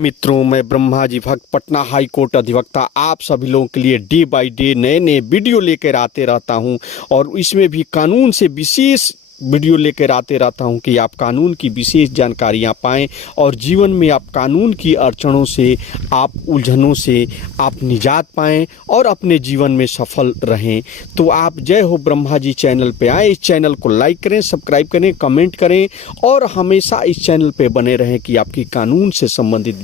मित्रों, मैं ब्रह्मा जी भक्त पटना हाई कोर्ट अधिवक्ता आप सभी लोगों के लिए डे बाय डे नए नए वीडियो लेकर आते रहता हूं और इसमें भी कानून से विशेष वीडियो लेकर आते रहता हूं कि आप कानून की विशेष जानकारियां पाएं और जीवन में आप कानून की अड़चनों से, आप उलझनों से आप निजात पाएं और अपने जीवन में सफल रहें। तो आप जय हो ब्रह्मा जी चैनल पे आए, इस चैनल को लाइक करें, सब्सक्राइब करें, कमेंट करें और हमेशा इस चैनल पे बने रहें कि आपकी कानून से संबंधित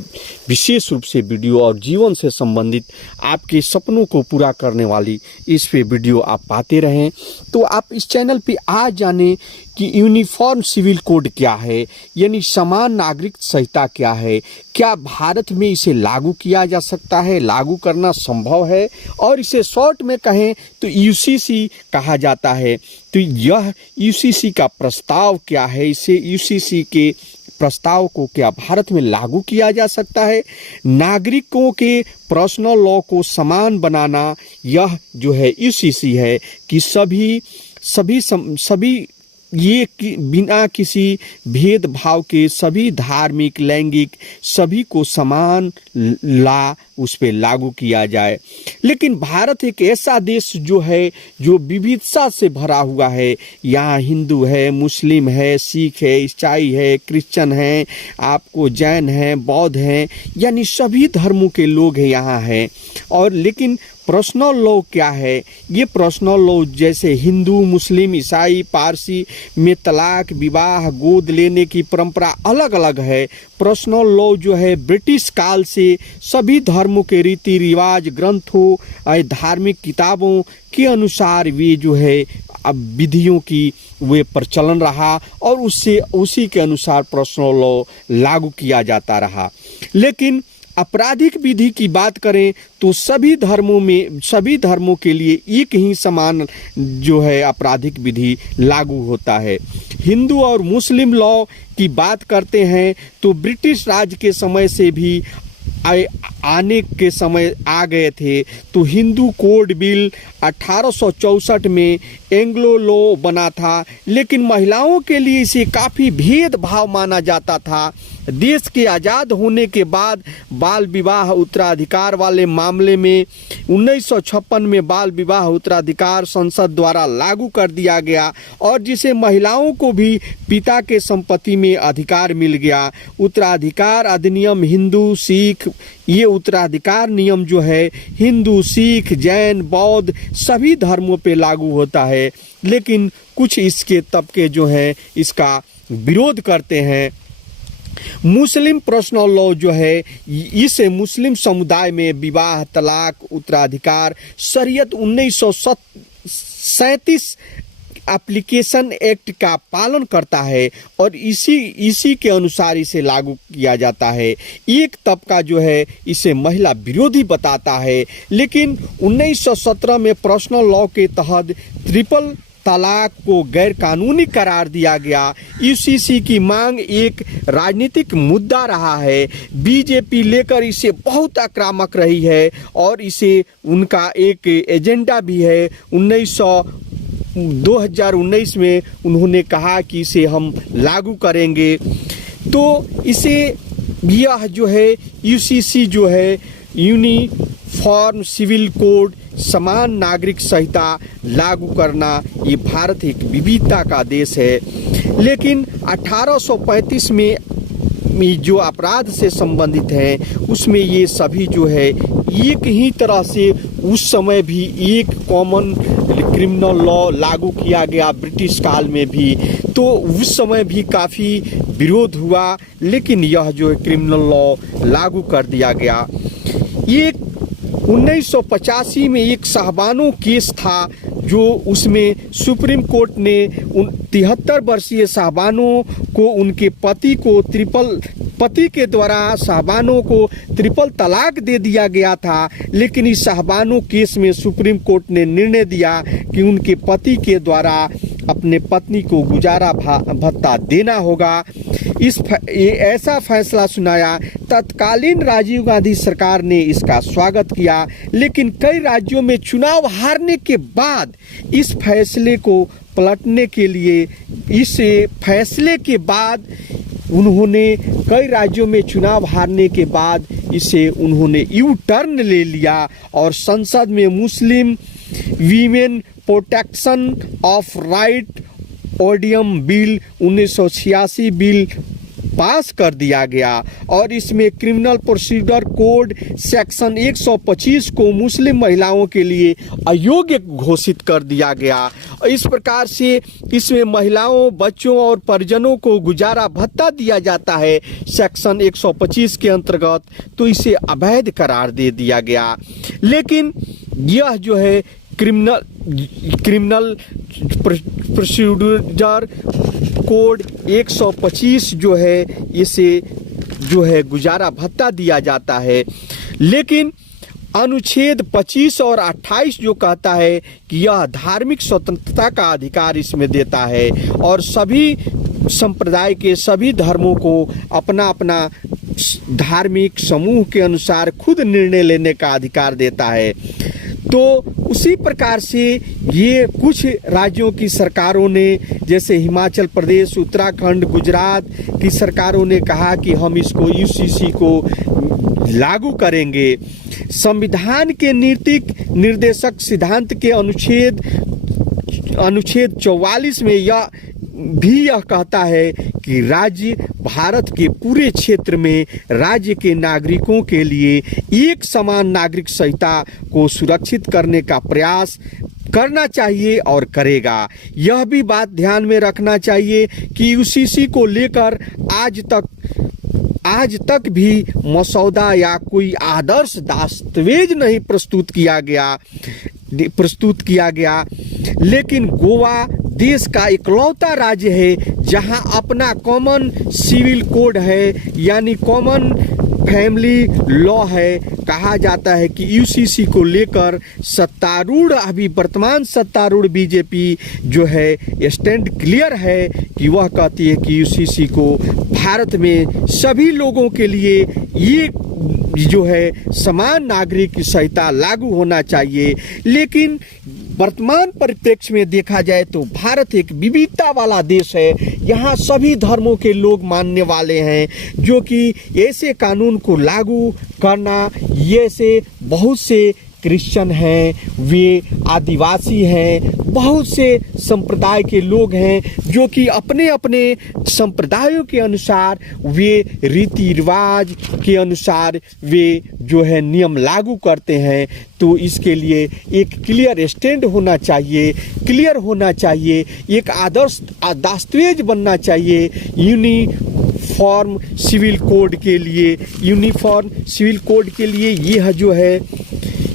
विशेष रूप से वीडियो और जीवन से संबंधित आपके सपनों को पूरा करने वाली इस पे वीडियो आप पाते रहें। तो आप इस चैनल पे आ जाने कि यूनिफॉर्म सिविल कोड क्या है, यानी समान नागरिक संहिता क्या है, क्या भारत में इसे लागू किया जा सकता है, लागू करना संभव है, और इसे शॉर्ट में कहें तो यूसीसी कहा जाता है। तो यह यूसीसी का प्रस्ताव क्या है, इसे यूसीसी के प्रस्ताव को क्या भारत में लागू किया जा सकता है, नागरिकों के पर्सनल लॉ को समान बनाना, यह जो है यूसीसी है कि सभी ये बिना किसी भेदभाव के सभी धार्मिक, लैंगिक सभी को समान ला उस पे लागू किया जाए। लेकिन भारत एक ऐसा देश जो है जो विविधता से भरा हुआ है। यहाँ हिंदू है, मुस्लिम है, सिख है, ईसाई है, क्रिश्चियन है, आपको जैन है, बौद्ध हैं, यानी सभी धर्मों के लोग हैं यहाँ हैं। और लेकिन पर्सनल लॉ क्या है, ये पर्सनल लॉ जैसे हिंदू, मुस्लिम, ईसाई, पारसी में तलाक, विवाह, गोद लेने की परंपरा अलग अलग है। पर्सनल लॉ जो है ब्रिटिश काल से सभी धर्मों के रीति रिवाज, ग्रंथों, धार्मिक किताबों के अनुसार वे जो है अब विधियों की वे प्रचलन रहा और उसी के अनुसार पर्सनल लॉ लागू किया जाता रहा। लेकिन आपराधिक विधि की बात करें तो सभी धर्मों के लिए एक ही समान जो है आपराधिक विधि लागू होता है। हिंदू और मुस्लिम लॉ की बात करते हैं तो ब्रिटिश राज के समय से भी आने के समय आ गए थे। तो हिंदू कोड बिल 1864 में एंग्लो लॉ बना था, लेकिन महिलाओं के लिए इसे काफ़ी भेदभाव माना जाता था। देश के आज़ाद होने के बाद बाल विवाह उत्तराधिकार वाले मामले में 1956 में बाल विवाह उत्तराधिकार संसद द्वारा लागू कर दिया गया और जिसे महिलाओं को भी पिता के संपत्ति में अधिकार मिल गया। उत्तराधिकार अधिनियम हिंदू, सिख, ये उत्तराधिकार नियम जो है हिंदू, सिख, जैन, बौद्ध सभी धर्मों पे लागू होता है। लेकिन कुछ इसके तबके जो हैं इसका विरोध करते हैं। मुस्लिम पर्सनल लॉ जो है इसे मुस्लिम समुदाय में विवाह, तलाक, उत्तराधिकार, शरीयत 1937 एप्लीकेशन एक्ट का पालन करता है और इसी के अनुसार इसे लागू किया जाता है। एक तबका जो है इसे महिला विरोधी बताता है, लेकिन 1917 में पर्सनल लॉ के तहत ट्रिपल तलाक को गैर कानूनी करार दिया गया। यूसीसी की मांग एक राजनीतिक मुद्दा रहा है। बीजेपी लेकर इसे बहुत आक्रामक रही है और इसे उनका एक एजेंडा भी है। 2019 में उन्होंने कहा कि इसे हम लागू करेंगे। तो इसे यह जो है यूसीसी जो है यूनिफॉर्म सिविल कोड, समान नागरिक संहिता लागू करना, ये भारत एक विविधता का देश है। लेकिन 1835 में जो अपराध से संबंधित हैं उसमें ये सभी जो है एक ही तरह से उस समय भी एक कॉमन क्रिमिनल लॉ लागू किया गया ब्रिटिश काल में भी। तो उस समय भी काफ़ी विरोध हुआ, लेकिन यह जो है क्रिमिनल लॉ लागू कर दिया गया। ये 1985 में एक शाहबानो केस था जो उसमें सुप्रीम कोर्ट ने 73 वर्षीय शाहबानो को उनके पति के द्वारा शाहबानो को ट्रिपल तलाक दे दिया गया था। लेकिन इस शाहबानो केस में सुप्रीम कोर्ट ने निर्णय दिया कि उनके पति के द्वारा अपने पत्नी को गुजारा भत्ता देना होगा। ऐसा फैसला सुनाया। तत्कालीन राजीव गांधी सरकार ने इसका स्वागत किया, लेकिन कई राज्यों में चुनाव हारने के बाद इस फैसले को पलटने के लिए, इस फैसले के बाद उन्होंने कई राज्यों में चुनाव हारने के बाद इसे उन्होंने यू टर्न ले लिया और संसद में Muslim women protection of right ओडियम बिल 1986 बिल पास कर दिया गया और इसमें क्रिमिनल प्रोसीजर कोड सेक्शन 125 को मुस्लिम महिलाओं के लिए अयोग्य घोषित कर दिया गया। इस प्रकार से इसमें महिलाओं, बच्चों और परिजनों को गुजारा भत्ता दिया जाता है सेक्शन 125 के अंतर्गत, तो इसे अवैध करार दे दिया गया। लेकिन यह जो है क्रिमिनल प्रोसीजर कोड 125 जो है इसे जो है गुजारा भत्ता दिया जाता है। लेकिन अनुच्छेद 25 और 28 जो कहता है कि यह धार्मिक स्वतंत्रता का अधिकार इसमें देता है और सभी संप्रदाय के सभी धर्मों को अपना अपना धार्मिक समूह के अनुसार खुद निर्णय लेने का अधिकार देता है। तो उसी प्रकार से ये कुछ राज्यों की सरकारों ने, जैसे हिमाचल प्रदेश, उत्तराखंड, गुजरात की सरकारों ने कहा कि हम इसको यूसीसी को लागू करेंगे। संविधान के नीतिक निर्देशक सिद्धांत के अनुच्छेद 44 में यह कहता है कि राज्य भारत के पूरे क्षेत्र में राज्य के नागरिकों के लिए एक समान नागरिक संहिता को सुरक्षित करने का प्रयास करना चाहिए और करेगा। यह भी बात ध्यान में रखना चाहिए कि यूसीसी को लेकर आज तक भी मसौदा या कोई आदर्श दस्तावेज नहीं प्रस्तुत किया गया। लेकिन गोवा देश का इकलौता राज्य है जहां अपना कॉमन सिविल कोड है, यानी कॉमन फैमिली लॉ है। कहा जाता है कि यूसीसी को लेकर अभी वर्तमान सत्तारूढ़ बीजेपी जो है स्टैंड क्लियर है कि वह कहती है कि यूसीसी को भारत में सभी लोगों के लिए ये जो है समान नागरिक संहिता लागू होना चाहिए। लेकिन वर्तमान परिप्रेक्ष्य में देखा जाए तो भारत एक विविधता वाला देश है। यहाँ सभी धर्मों के लोग मानने वाले हैं, जो कि ऐसे कानून को लागू करना, ये से बहुत से क्रिश्चियन हैं, वे आदिवासी हैं, बहुत से संप्रदाय के लोग हैं जो कि अपने अपने संप्रदायों के अनुसार वे रीति रिवाज के अनुसार वे जो है नियम लागू करते हैं। तो इसके लिए एक क्लियर स्टैंड होना चाहिए, क्लियर होना चाहिए, एक आदर्श दस्तावेज बनना चाहिए यूनिफॉर्म सिविल कोड के लिए यह जो है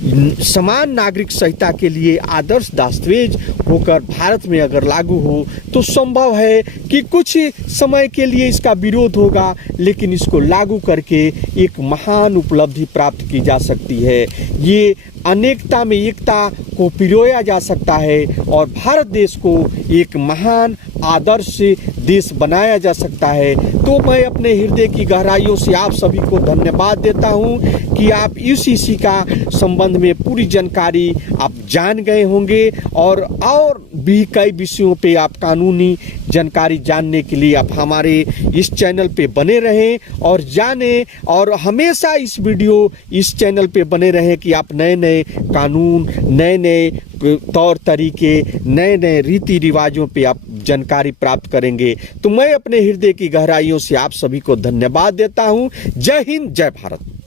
समान नागरिक संहिता के लिए आदर्श दस्तावेज होकर भारत में अगर लागू हो तो संभव है कि कुछ समय के लिए इसका विरोध होगा, लेकिन इसको लागू करके एक महान उपलब्धि प्राप्त की जा सकती है। ये अनेकता में एकता को पिरोया जा सकता है और भारत देश को एक महान आदर्श देश बनाया जा सकता है। तो मैं अपने हृदय की गहराइयों से आप सभी को धन्यवाद देता हूं कि आप यूसीसी का संबंध में पूरी जानकारी आप जान गए होंगे और भी कई विषयों पे आप कानूनी जानकारी जानने के लिए आप हमारे इस चैनल पे बने रहें और जानें, और हमेशा इस चैनल पे बने रहें कि आप नए नए कानून, नए नए तौर तरीके, नए नए रीति रिवाजों पे आप जानकारी प्राप्त करेंगे। तो मैं अपने हृदय की गहराइयों से आप सभी को धन्यवाद देता हूं। जय हिंद, जय भारत।